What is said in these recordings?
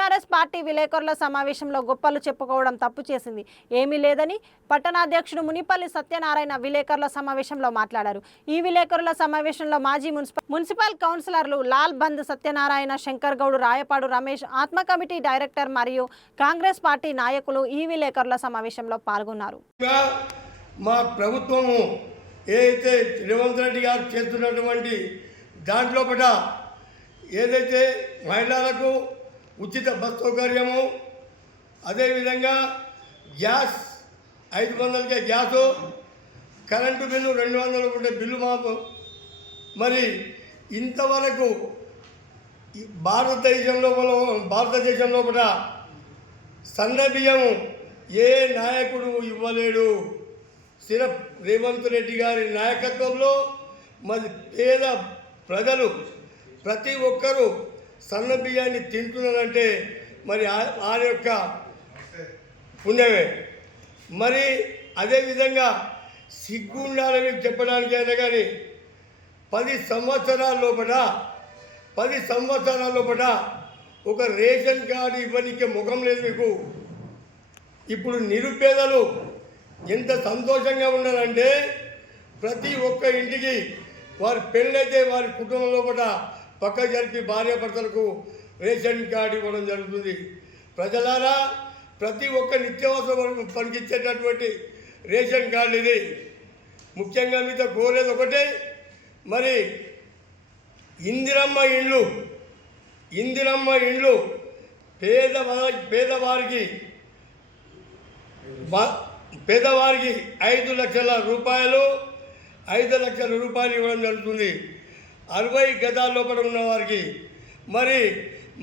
TRS party విలేకరుల సమావేశంలో గొప్పలు చెప్పుకోవడం తప్పు చేసింది. ఏమీ లేదని పట్టణాధ్యక్షుడు మునిపల్లి సత్యనారాయణ విలేకరుల సమావేశంలో మాట్లాడారు. ఈ విలేకరుల సమావేశంలో మాజీ మున్సిపల్ మున్సిపల్ కౌన్సిలర్లు లాల్ బంద్ సత్యనారాయణ శంకర్ గౌడ్ రాయపాడు రమేష్ ఆత్మ కమిటీ డైరెక్టర్ మరియు కాంగ్రెస్ పార్టీ నాయకులు ఈ విలేకరుల సమావేశంలో పాల్గొన్నారు. మా ప్రభుత్వము ఏదైతే రేవంత్ రెడ్డి గారు చేస్తున్నటువంటి దాంట్లో ఏదైతే మహిళలకు ఉచిత బస్ సౌకర్యము అదేవిధంగా గ్యాస్ ఐదు వందలకే గ్యాసు కరెంటు బిల్లు రెండు వందలు ఉండే బిల్లు మాకు. మరి ఇంతవరకు ఈ భారతదేశంలో భారతదేశంలో కూడా సన్న బియ్యము ఏ నాయకుడు ఇవ్వలేడు. స్థిర రేవంత్ రెడ్డి గారి నాయకత్వంలో మరి పేద ప్రజలు ప్రతి ఒక్కరూ సన్న బియ్యాన్ని తింటున్నారంటే మరి ఆ- యొక్క పుణ్యమే. మరి అదేవిధంగా సిగ్గుండాలని చెప్పడానికి అయినా కానీ పది సంవత్సరాల లోపల పది సంవత్సరాల లోపల ఒక రేషన్ కార్డు ఇవ్వడానికి ముఖం లేదు మీకు. ఇప్పుడు నిరుపేదలు ఎంత సంతోషంగా ఉన్నారంటే ప్రతి ఒక్క ఇంటికి వారి పెళ్ళైతే వారి కుటుంబంలో కూడా పక్క జరిపి భార్యాభర్తలకు రేషన్ కార్డు ఇవ్వడం జరుగుతుంది. ప్రజలారా ప్రతి ఒక్క నిత్యావసర పనికిచ్చేటటువంటి రేషన్ కార్డు ఇది. ముఖ్యంగా మీతో కోరేది ఒకటే మరి ఇందిరమ్మ ఇండ్లు ఇందిరమ్మ ఇండ్లు పేదవారి పేదవారికి పేదవారికి ఐదు లక్షల రూపాయలు ఐదు లక్షల రూపాయలు ఇవ్వడం జరుగుతుంది. అరవై గదాల లోపల ఉన్న వారికి మరి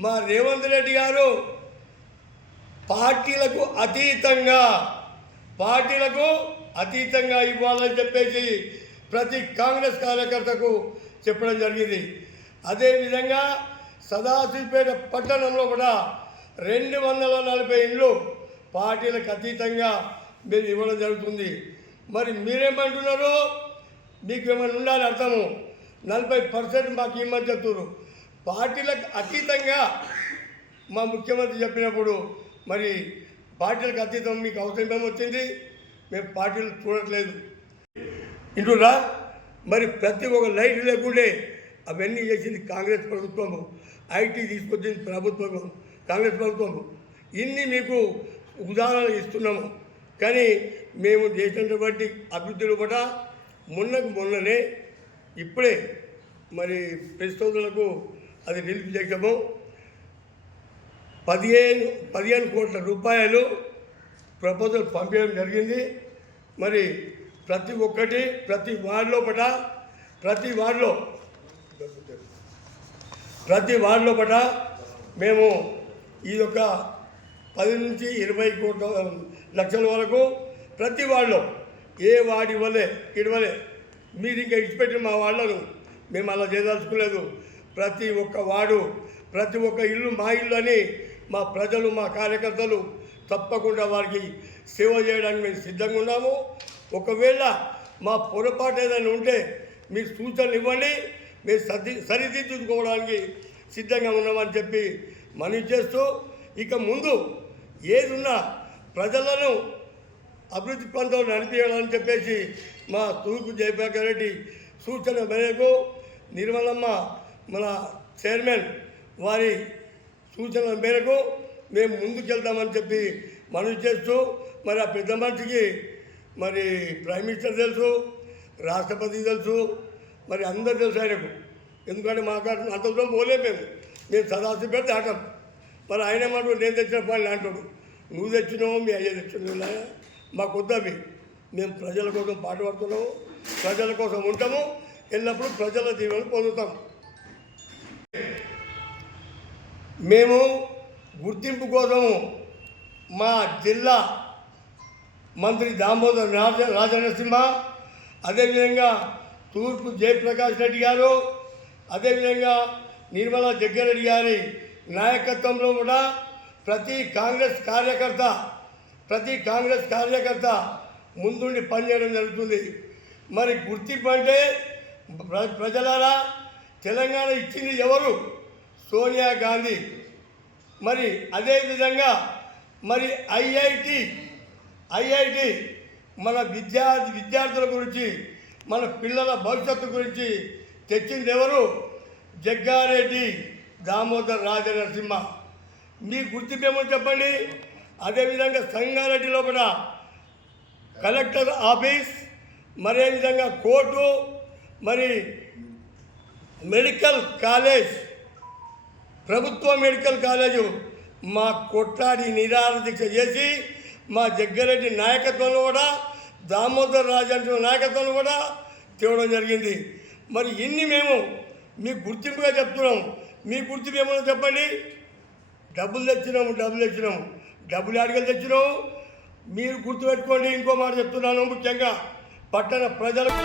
మా రేవంత్ రెడ్డి గారు పార్టీలకు అతీతంగా పార్టీలకు అతీతంగా ఇవ్వాలని చెప్పేసి ప్రతి కాంగ్రెస్ కార్యకర్తకు చెప్పడం జరిగింది. అదేవిధంగా సదాశివపేట పట్టణంలో కూడా రెండు వందల నలభై ఇండ్లు పార్టీలకు అతీతంగా మీరు ఇవ్వడం జరుగుతుంది. మరి మీరేమంటున్నారు? మీకు ఏమైనా ఉండాలి అర్థము? నలభై పర్సెంట్ మాకు ఇమ్మని చెప్తున్నారు పార్టీలకు అతీతంగా మా ముఖ్యమంత్రి చెప్పినప్పుడు మరి పార్టీలకు అతీతం మీకు అవసరం ఏమొచ్చింది మేము పార్టీలు చూడట్లేదు. ఇంటురా? మరి ప్రతి ఒక్క లైట్ లేకుండే అవన్నీ చేసింది కాంగ్రెస్ ప్రభుత్వము ఐటీ తీసుకొచ్చింది ప్రభుత్వము కాంగ్రెస్ ప్రభుత్వము ఇన్ని మీకు ఉదాహరణలు ఇస్తున్నాము. కానీ మేము చేసినటువంటి అభివృద్ధిలో కూడా మొన్నకు మొన్ననే ఇప్పుడే మరి ప్రస్తుతులకు అది రిలీజ్ చేసాము పదిహేను పదిహేను కోట్ల రూపాయలు ప్రపోజల్ పంపించడం జరిగింది. మరి ప్రతి ఒక్కటి ప్రతి వార్డులో పట ప్రతి వార్డులో ప్రతి వార్డులో పట మేము ఈ యొక్క పది నుంచి ఇరవై కోట్ల లక్షల వరకు ప్రతి వార్డులో ఏ వార్డు ఇవ్వలే ఇవ్వలే. మీరు ఇంకా ఇచ్చిపెట్టిన మా వాళ్ళను మేము అలా చేయదలుచుకోలేదు. ప్రతి ఒక్క వార్డు ప్రతి ఒక్క ఇల్లు మా ఇల్లు అని మా ప్రజలు మా కార్యకర్తలు తప్పకుండా వారికి సేవ చేయడానికి మేము సిద్ధంగా ఉన్నాము. ఒకవేళ మా పొరపాటు ఏదైనా ఉంటే మీరు సూచనలు ఇవ్వండి. మేము సర్ది సరిదిద్దుకోవడానికి సిద్ధంగా ఉన్నామని చెప్పి మనవి చేస్తూ ఇక ముందు ఏదున్నా ప్రజలను అభివృద్ధి పనులు నడిపించాలని చెప్పేసి మా తూర్పు జయప్రకాష్ రెడ్డి సూచన మేరకు నిర్మలమ్మ మన చైర్మన్ వారి సూచనల మేరకు మేము ముందుకెళ్తామని చెప్పి మనవి చేస్తూ మరి ఆ పెద్ద మనిషికి మరి ప్రైమ్ మినిస్టర్ తెలుసు రాష్ట్రపతి తెలుసు మరి అందరు తెలుసు ఆయనకు. ఎందుకంటే మాకు అంత దూరం పోలేము మేము. మేము సదాశివ పెడితే ఆటం మరి ఆయన మాట నేను తెచ్చిన పని అంటాడు. నువ్వు తెచ్చినావు మీ అయ్య తెచ్చినావు మాకు వద్దవి మేము ప్రజల కోసం పాటుపడుతున్నాము ప్రజల కోసం ఉంటాము ఎల్లప్పుడూ ప్రజల దీవెన పొందుతాం. మేము గుర్తింపు కోసము మా జిల్లా మంత్రి దామోదర్ రాజ రాజనరసింహ అదేవిధంగా తూర్పు జయప్రకాష్ రెడ్డి గారు అదేవిధంగా నిర్మలా జగ్గారెడ్డి గారి నాయకత్వంలో కూడా ప్రతి కాంగ్రెస్ కార్యకర్త ప్రతి కాంగ్రెస్ కార్యకర్త ముందుండి పనిచేయడం జరుగుతుంది. మరి గుర్తింపు అంటే ప్ర- ప్రజలారా తెలంగాణ ఇచ్చింది ఎవరు? సోనియా గాంధీ. మరి అదేవిధంగా మరి ఐఐటి ఐఐటి మన విద్యార్థి విద్యార్థుల గురించి మన పిల్లల భవిష్యత్తు గురించి తెచ్చింది ఎవరు? జగ్గారెడ్డి దామోదర్ రాజనరసింహ. మీ గుర్తింపు ఏమో చెప్పండి. అదేవిధంగా సంగారెడ్డిలో కూడా కలెక్టర్ ఆఫీస్ మరే విధంగా కోర్టు మరి మెడికల్ కాలేజ్ ప్రభుత్వ మెడికల్ కాలేజు మా కొట్లాడి నిరాహార దీక్ష చేసి మా జగ్గారెడ్డి నాయకత్వంలో కూడా దామోదర్ రాజు నాయకత్వంలో కూడా తేవడం జరిగింది. మరి ఇన్ని మేము మీకు గుర్తింపుగా చెప్తున్నాం. మీ గుర్తింపు ఏమైనా చెప్పండి? డబ్బులు తెచ్చినాము డబ్బులు తెచ్చినాము. డబ్బులు అడిగలు తెచ్చినావు? మీరు గుర్తుపెట్టుకోండి ఇంకో మాట చెప్తున్నాను ముఖ్యంగా. పట్టణ ప్రజలకు